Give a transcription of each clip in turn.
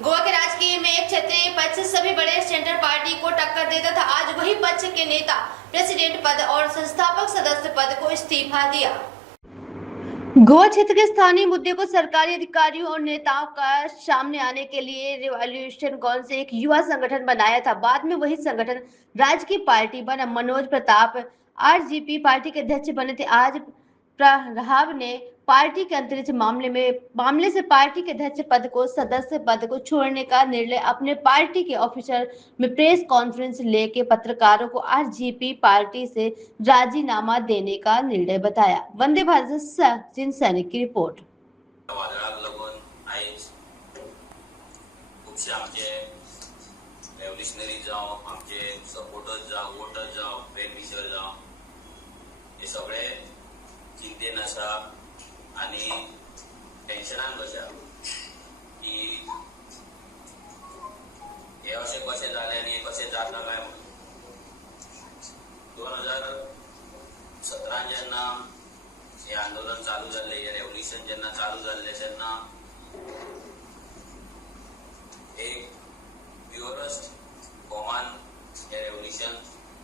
गोवा के राजकीय में एक क्षेत्रीय पक्ष सभी बड़े सेंटर पार्टी को टक्कर देता था। आज वही पक्ष के नेता प्रेसिडेंट पद और संस्थापक सदस्य पद को इस्तीफा दिया। गोवा क्षेत्र के स्थानीय मुद्दे को सरकारी अधिकारियों और नेताओं का सामने आने के लिए रिवॉल्यूशन कौन से एक युवा संगठन बनाया था। बाद में वही संगठन राजकीय पार्टी बना। मनोज प्रताप आरजीपी पार्टी के अध्यक्ष बने थे। आज प्रहाव ने पार्टी के अंतरिक्ष मामले से पार्टी के अध्यक्ष पद को सदस्य पद को छोड़ने का निर्णय अपने पार्टी के ऑफिसर में प्रेस कॉन्फ्रेंस लेके पत्रकारों को आरजीपी पार्टी से राजीनामा देने का निर्णय बताया। वंदे भारत सचिन सैनिक की रिपोर्ट। हे सगळे चिंतेन आसा आनी टेन्शनान कशा की हे अशें कशें जालें आनी कशें जाता काय म्हणून 2017 जेन्ना हे आंदोलन चालू जाल्लें, हे रेव्होल्युशन जेन्ना चालू जाल्लें तेन्ना एक प्युअरस्ट फॉर्मान हे रेव्होल्युशन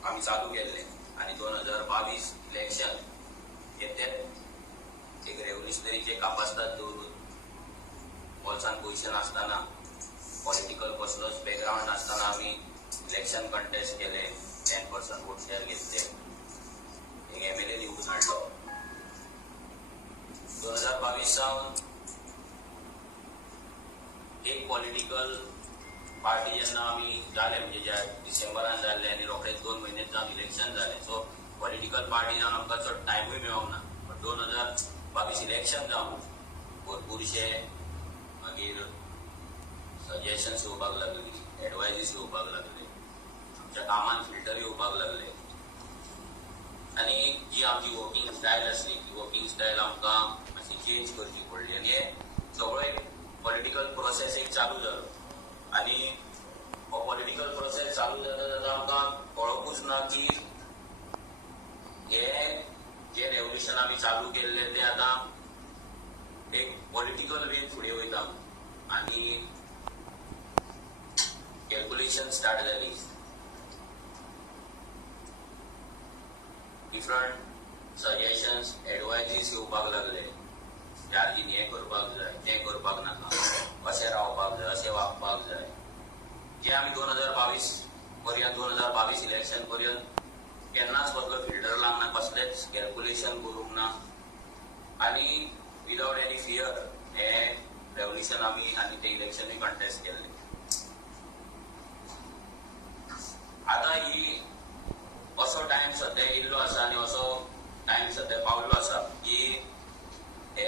आमी चालू केल्लें आनी 2022 इलेक्शन येते एक रेव्होल्युशनरीचे कापासतात दवरून बोल्सान पयशे नासतना पॉलिटिकल कसलोच बॅकग्राउंड नासतना आमी इलेक्शन कंटेस्ट केले, 10% वोट शेअर घेतले, एक एमएलए निवडून हाडलो। 2022 सावन एक पॉलिटिकल पार्टी जेन्ना आमी जाले म्हणजे ज्या डिसेंबरान जाल्ले आनी रोखडेच 2 महिने जावन इलेक्शन जालें, सो पॉलिटिकल पार्टी जावन आमकां चड टायमूय मेळोंक ना। बट 2022 इलेक्शन जावन भरपूरशे मागीर सजेशन्स येवपाक लागली, एडवायजीस येवपाक लागले, आमच्या कामान फिल्टर येवपाक लागले आनी जी आमची वर्किंग स्टायल आसली ती वर्किंग स्टायल आमकां मातशी चेंज करची पडली आनी हे सगळो एक पॉलिटिकल प्रोसेस एक चालू जालो आनी हो पॉलिटिकल प्रोसेस चालू जाता जाता आमकां कळोकूच ना की हे जे रेव्होल्युशन आमी चालू केल्लें तें आतां एक पॉलिटिकल वेन फुडें वयता आनी कॅल्क्युलेशन स्टार्ट जाली। डिफरंट सजेशन्स, एडवायजीस येवपाक लागले, चार्जीन हें करपाक जाय, तें करपाक नाका, अशें रावपाक जाय, अशें वागपाक जाय, जे आमी 2022 पर्यंत 2022 इलेक्शन पर्यंत केन्नाच कसलो फिल्टर लावना, कसलेच कॅल्क्युलेशन करूंक ना आनी विदाउट एनी फियर हे रेव्होल्युशन आमी आनी ते इलेक्शनूय कंटेस्ट केल्ले। आतां ही असो टायम सद्या येयल्लो आसा आनी असो टायम सद्या पावल्लो आसा की हे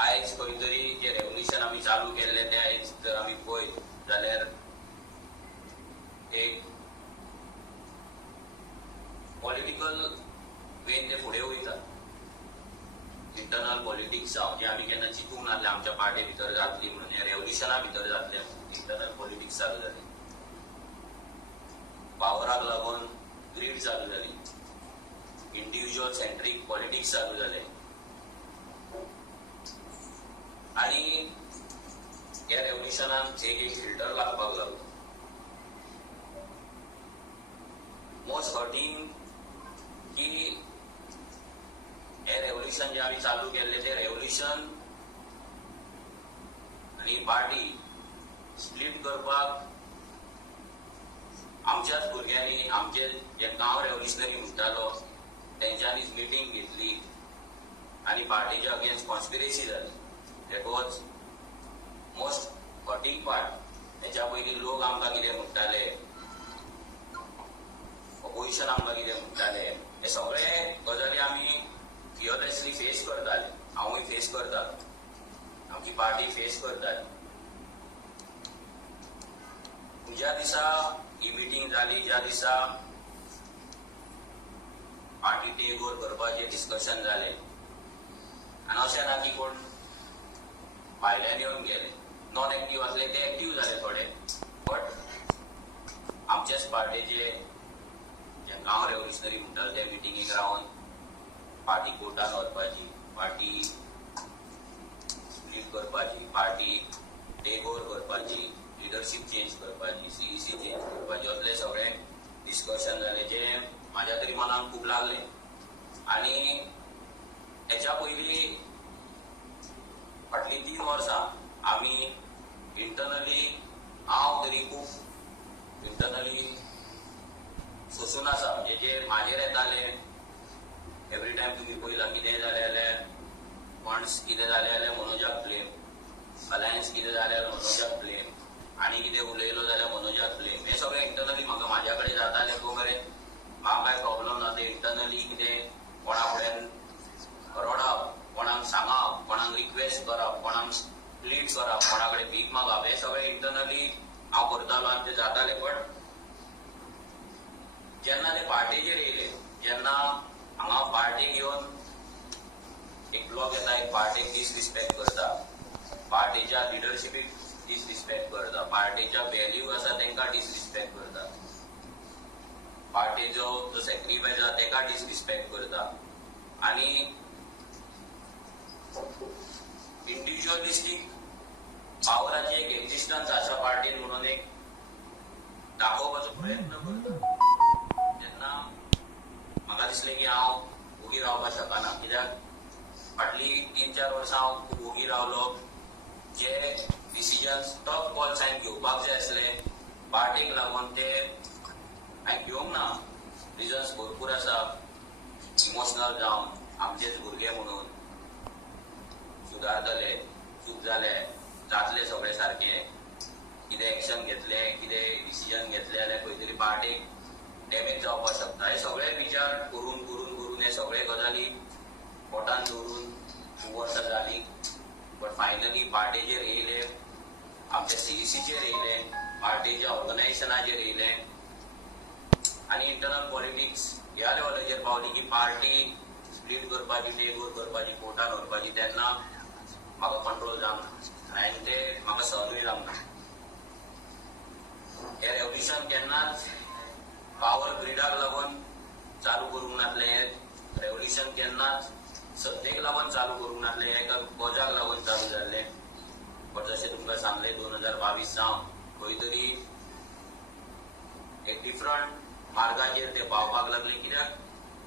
आयज खंय तरी जे रेव्होल्युशन आमी चालू केल्ले ते आयज जर आमी पळयत जाल्यार एक पॉलिटिकल वेन ते फुडें वयता। इंटरनल पॉलिटिक्स जावं जे आमी केन्ना चिंतूंक नासले आमच्या पार्टी भितर जातली म्हणून, हे रेव्होल्युशना भितर जातले म्हणून इंटरनल पॉलिटिक्स चालू जाली, पावराक लागून ग्रीड चालू जाली, इंडिव्हिज्युअल सेंट्रीक पॉलिटिक्स चालू जाले आनी ह्या रेव्होल्युशनान एक फिल्टर लागपाक लागलो। मोस्ट हर्टिंग की हे रेव्होल्युशन जे आमी चालू केल्ले ते रेव्होल्युशन आनी पार्टी स्प्लिट करपाक आमच्याच भुरग्यांनी, आमचे जे गांव रेव्होल्युशनरी म्हणटालो तेंच्यांनीच मिटींग घेतली आनी पार्टीच्या अगेन्स्ट कॉन्स्पिरेसी जाली। That was most hurting part. तेच्या पयलीं लोक आमकां कितें म्हणटाले, ऑपोजिशन आमकां कितें म्हणटाले, हे सगळे गजाली आमी फियरलेसली फेस करताले। हांवूय फेस करतालो, आमची पार्टी फेस करताली। ज्या दिसा ही मिटींग जाली, ज्या दिसा पार्टी टेक ओव्हर करपाचें डिस्कशन जालें आनी अशें ना की कोण भायल्यान येवन गेले, नॉन एक्टीव आसले ते एक्टीव जाले थोडे, बट आमचेच पार्टीचे जे गांव रेव्होल्युशनरी म्हणटाले ते मिटींगेक रावन पार्टी कोर्टान व्हरपाची, पार्टी स्प्लिट करपाची, पार्टी टेक ओव्हर करपाची, लिडरशीप चेंज करपाची, सीईसी चेंज करपाची असले सगळे डिस्कशन जाले जे माझ्या तरी मनाक खूप लागले. आणि त्याच्या पयलीं फाटली 3 वर्सां आम्ही इंटरनली हांव तरी खूप इंटरनली सोसून आसा. म्हणजे जे म्हाजेर येताले एवरी टायम तुम्ही पळयलां कितें जालें जाल्यार फंड्स कितें जालें जाल्यार मनोजाक ब्लेम, अलायन्स कितें जालें जाल्यार मनोजाक ब्लेम, आनी कितें उलयलो जाल्यार मनोजाक ब्लेम. हे सगळें इंटरनली म्हाज्या कडेन जातालें. तो मेरेन म्हाका कांय प्रॉब्लम ना. ते इंटरनली कितें कोणा फुड्यान रडप, कोणाक सांगप, कोणाक रिक्वेस्ट करप, कोणाक प्लीड करप, कोणा कडेन भीक मागप, हे सगळें इंटरनली हांव करतालो आनी ते जाताले. बट जेन्ना ते पार्टेचेर येयले, जेन्ना हांगा पार्टेक येवन एक ब्लॉक येता, एक पार्टेक डिसरिस्पेक्ट करता, पार्टीच्या लिडरशिपीक डिसरिस्पेक्ट करता, पार्टीच्या व्हॅल्यू आसा तांकां डिसरिस्पेक्ट करता, पार्टीचो जो सॅक्रिफायस आसा ताका डिसरिस्पेक्ट करता. आनी इंडिव्हिज्युअलिस्टीक पावराची एक एक्झिस्टन्स आसा पार्टीन म्हणून एक दाखोवपाचो प्रयत्न करता. जेन्ना म्हाका दिसलें की हांव ओगी रावपाक शकना, कित्याक फाटली 3-4 वर्सां हांव खूब ओगी रावलो. जे डिसिजन्स टफ कॉल्स हांवें घेवपाक जाय आसले पार्टीक लागून ते हांवें घेवंक ना. रिजन्स भरपूर आसा. इमोशनल जावन आमचेच भुरगे म्हणून सुदारतले, चूक जाले, जातले सगळें सारकें, कितें एक्शन घेतलें, कितें डिसिजन घेतलें जाल्यार खंय तरी पार्टीक डॅमेज जावपाक शकता. हे सगळे विचार करून करून करून हे सगळे गजाली पोटान दवरून खूब वर्सां जालीं. बट फायनली पार्टीचेर येयले, आमच्या सीईसीचेर येयले, पार्टीच्या ऑर्गनायझेशनाचेर येयले आनी इंटरनल पॉलिटिक्स ह्या लेवलाचेर पावली की पार्टी स्प्लीट करपाची, टेक ओव्हर करपाची, कोर्टान व्हरपाची. तेन्ना म्हाका कंट्रोल जावना आनी ते म्हाका सहनूय जावना. हे रेव्होल्युशन केन्नाच पावर ग्रिडाक लागून चालू करूंक नासलें. हें रेव्होल्युशन केन्नाच सत्तेक लागून चालू करूंक नासलें. हें एका गजाक लागून चालू जाल्लें. बट जशें तुमकां सांगलें 2022 जावन खंय तरी एक डिफरंट मार्गाचेर ते पावपाक लागले. कित्याक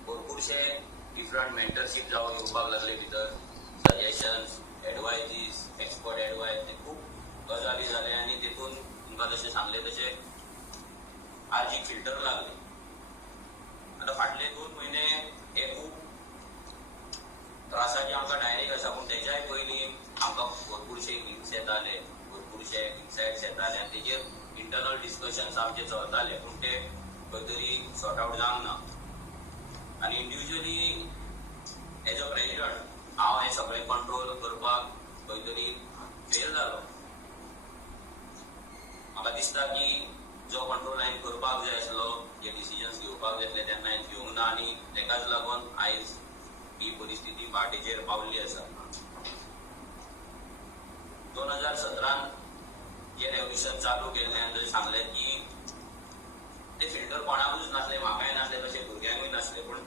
भरपूरशे डिफरंट मेंटरशीप जावं येवपाक लागले भितर, सजेशन्स, एडवायजीस, एक्सपर्ट एडवायस, ते खूब गजाली जाले. आनी तेतून तुमकां जशें सांगलें तशें आजी फिल्टर लागले. आतां फाटले 2 म्हयने हे खूब त्रासाचे आमकां डायरेक्ट आसा. पूण तेच्याय पयलीं आमकां भरपूरशे लिंक्स येताले, भरपूरशे इन्सायट्स येताले आनी तेजेर इंटरनल डिस्कशन्स आमचे चलताले. पूण ते खंय तरी सॉर्ट आवट जावंक ना. आनी इंडिव्हिज्युअली एज अ प्रेसिडंट हांव हे सगळें कंट्रोल करपाक खंय तरी फेल जालो. म्हाका दिसता की जो कंट्रोल हांवें करपाक जाय आसलो, जे डिसिजन्स घेवपाक जाय आसले तेन्ना हांवें घेवंक ना. आनी तेकाच लागून आयज ही परिस्थिती पार्टीचेर पावल्ली आसा. 2017 जे रेव्होल्युशन चालू केल्लें हांवें जशें सांगलें की ते फिल्टर कोणाकूच नासले, म्हाकाय नासले, तशें भुरग्यांकूय नासले. पूण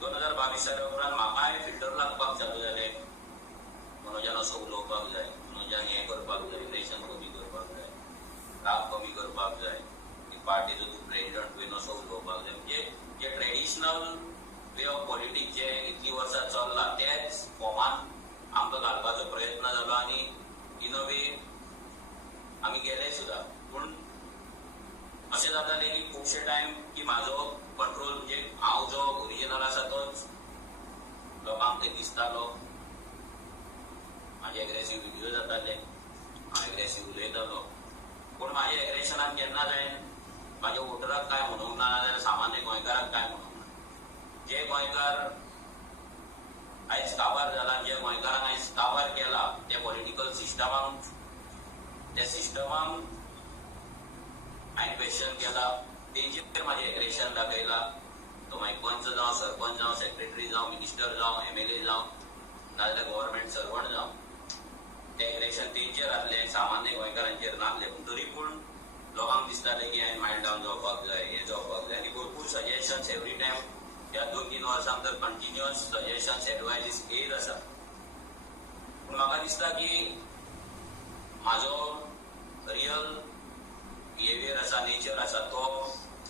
2022 जाल्या उपरांत म्हाकाय फिल्टर लागपाक चालू जालें. मनोजान असो उलोवपाक जाय, मनोजान हें करपाक जाय, रेशन कमी करपाक जाय, राग कमी करपाक जाय, पार्टीचो तूं प्रेसिडंट तुवें असो उलोवपाक जाय. म्हणजे जे ट्रेडिशनल वे ऑफ पॉलिटिक्स जे इतली वर्सां चल्लां तेच फॉर्मान आमकां घालपाचो प्रयत्न जालो. आनी इन अ वे आमी गेले सुद्दां. पूण अशें जातालें की खुबशे टायम की म्हाजो कंट्रोल, म्हणजे हांव जो ओरिजिनल आसा तोच लोकांक ते दिसतालो. म्हाजे एग्रेसीव व्हिडियो जाताले, हांव एग्रेसीव उलयतालो. पूण म्हाज्या एग्रेशनान केन्नाच हांवें म्हाज्या वोटराक काय म्हणूंक ना, नाजाल्यार सामान्य गोंयकाराक काय म्हणूंक ना. जे गोंयकार आयज काबार जाला, जे गोंयकारांक आयज काबार केला, त्या पॉलिटिकल सिस्टमाक, त्या सिस्टमाक हांवें क्वेश्चन केला. तेंचेर म्हाजें एग्रेशन दाखयलां. तो मागीर पंच जावं, सरपंच जावं, सेक्रेटरी जावं, मिनिस्टर जावं, MLA जावं, नाजाल्यार गव्हर्मेंट सर्वंट जावं, तें एग्रेशन तेंचेर आसलें, सामान्य गोंयकारांचेर नासलें. पूण तरी पूण लोकांक दिसतालें की हांवें मायंड डावन जावपाक जाय, हें जावपाक जाय. आनी भरपूर सजेशन्स एवरी टायम ह्या 2-3 वर्सांक तर कंटिन्युअस सजेशन्स, एडवायजीस येयत आसा. पूण म्हाका दिसता की म्हाजो रियल बिहेवियर आसा, नेचर आसा तो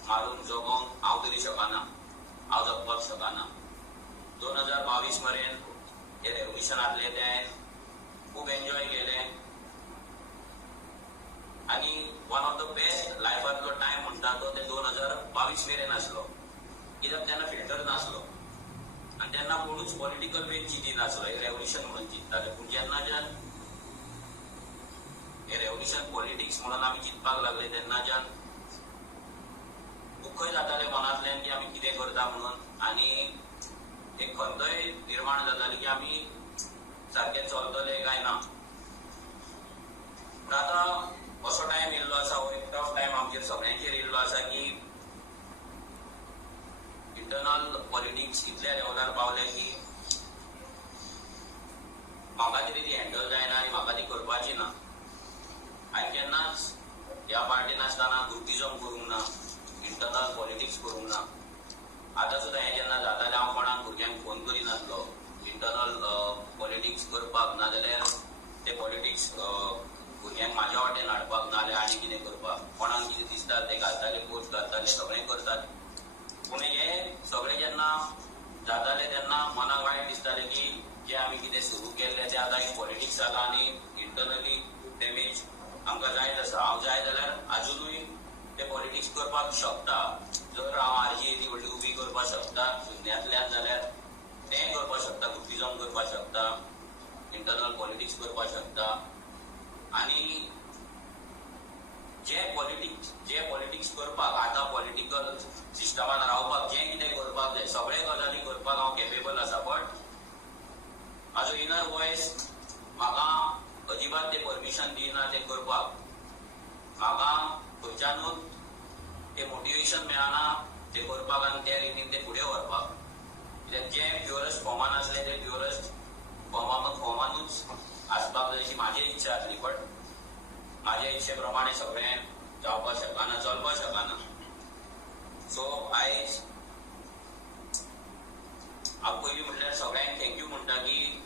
मारून जगोवंक हांव तरी शकना, हांव जगपाक शकना. 2022 मेरेन हे रेव्होल्युशनांतले तें खूब एन्जॉय केलें आनी वन ऑफ द बेस्ट लायफांतलो टायम म्हणटा तो ते 2022 मेरेन आसलो. कित्याक तेन्ना फिल्टर नासलो आनी तेन्ना कोणूच पॉलिटिकल वेन चिंती नासलो हे रेव्होल्युशन म्हणून चिंतताले. पूण जेन्नाच्यान हे रेव्होल्युशन पॉलिटिक्स म्हणून आमी चिंतपाक लागले तेन्नाच्यान दुख्खय जाताले मनांतल्यान की आमी कितें करता म्हणून आनी एक खंतय निर्माण जाताली की आमी सारके चलतले काय ना. पूण आतां असो टायम येयल्लो आसा, हो एक टफ टायम आमचेर सगळ्यांचेर येयल्लो आसा की इंटरनल पॉलिटिक्स इतल्या लेवलार पावले की म्हाका तरी ती हँडल जायना आनी म्हाका ती करपाची ना. हांवें केन्नाच ह्या पार्टीन आसतना ग्रुपिजम करूंक ना, इंटरनल पॉलिटिक्स करूंक ना. आतां सुद्दां हें जेन्ना जातालें हांव कोणाक भुरग्यांक फोन करिनासलो इंटरनल पॉलिटिक्स करपाक, नाजाल्यार ते पॉलिटिक्स भुरग्यांक म्हाज्या वाटेन हाडपाक, नाजाल्यार आनी कितें करपाक. कोणाक कितें दिसता तें घालताले, पोस्ट घालताले, सगळें करताले. पूण हे सगळें जेन्ना जातालें तेन्ना मनाक वायट दिसतालें की जे आमी कितें सुरू केल्लें तें आतां एक पॉलिटिक्स जालां आनी इंटरनली खूब डॅमेज आमकां जायत आसा. हांव जाय जाल्यार आजुनूय ते पॉलिटिक्स करपाक शकता. जर हांव आरजी येदी व्हडली उबी करपाक शकता शुन्यांतल्यान जाल्यार तें करपाक शकता, ग्रुपिजम करपाक शकता, इंटरनल पॉलिटिक्स करपाक शकता. आनी जे पॉलिटिक्स करपाक आतां पॉलिटिकल सिस्टमान रावपाक जें कितें करपाक जाय सगळे गजाली करपाक हांव केपेबल आसा. बट म्हाजो इनर वॉयस म्हाका अजिबात तें परमिशन दिना तें करपाक. म्हाका खंयच्यानूच तें मोटिवेशन मेळना तें करपाक आनी त्या रितीन तें फुडें व्हरपाक. कित्याक जें प्युअरस्ट फॉर्मान आसलें तें प्युअरस्ट फॉर्मानूच आसपाक जाय अशी म्हाजी इच्छा आसली. बट म्हाज्या इच्छे प्रमाणे सगळें जावपाक शकना, चलपाक शकना. सो आयज हांव पयलीं म्हणल्यार सगळ्यांक थँक्यू म्हणटा की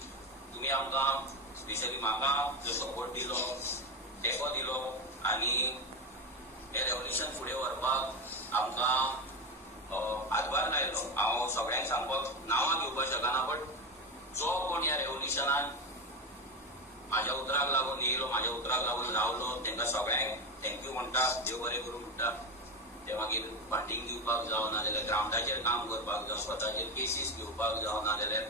तुमी आमकां स्पेशली म्हाका जो सपोर्ट दिलो, तेंको दिलो आनी हे रेव्होल्युशन फुडें व्हरपाक आमकां हातभार लायलो. हांव सगळ्यांक सांगपाक नांवां घेवपाक शकना, बट जो कोण ह्या रेव्होल्युशनान म्हाज्या उतराक लागून येयलो, म्हाज्या उतराक लागून रावलो, तेंकां सगळ्यांक थँक्यू म्हणटा, देव बरें करूं म्हणटा. ते मागीर फंडींग दिवपाक जावं, नाजाल्यार ग्रावंडाचेर काम करपाक जावं, स्वताचेर केसीस घेवपाक जावं, नाजाल्यार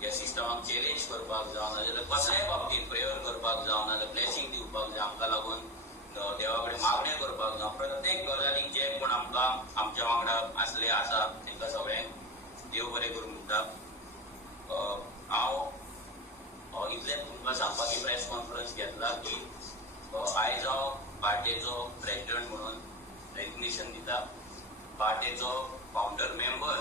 ह्या सिस्टमाक चॅलेंज करपाक जावं, नाजाल्यार कसल्याय बाबतींत प्रेयर करपाक जावं, नाजाल्यार ब्लेसिंग दिवपाक जावं, आमकां लागून देवा कडेन मागणें करपाक जावं, प्रत्येक गजालीक जे कोण आमकां आमच्या वांगडा आसले आसा तेंकां सगळ्यांक देव बरें करूं म्हणटा. हांव इतलेंच तुमकां सांगपाक ही प्रेस कॉन्फरन्स घेतला की आयज हांव पार्टेचो प्रेसिडेंट म्हणून रेकग्निशन दिता. पार्टेचो फावंडर मेंबर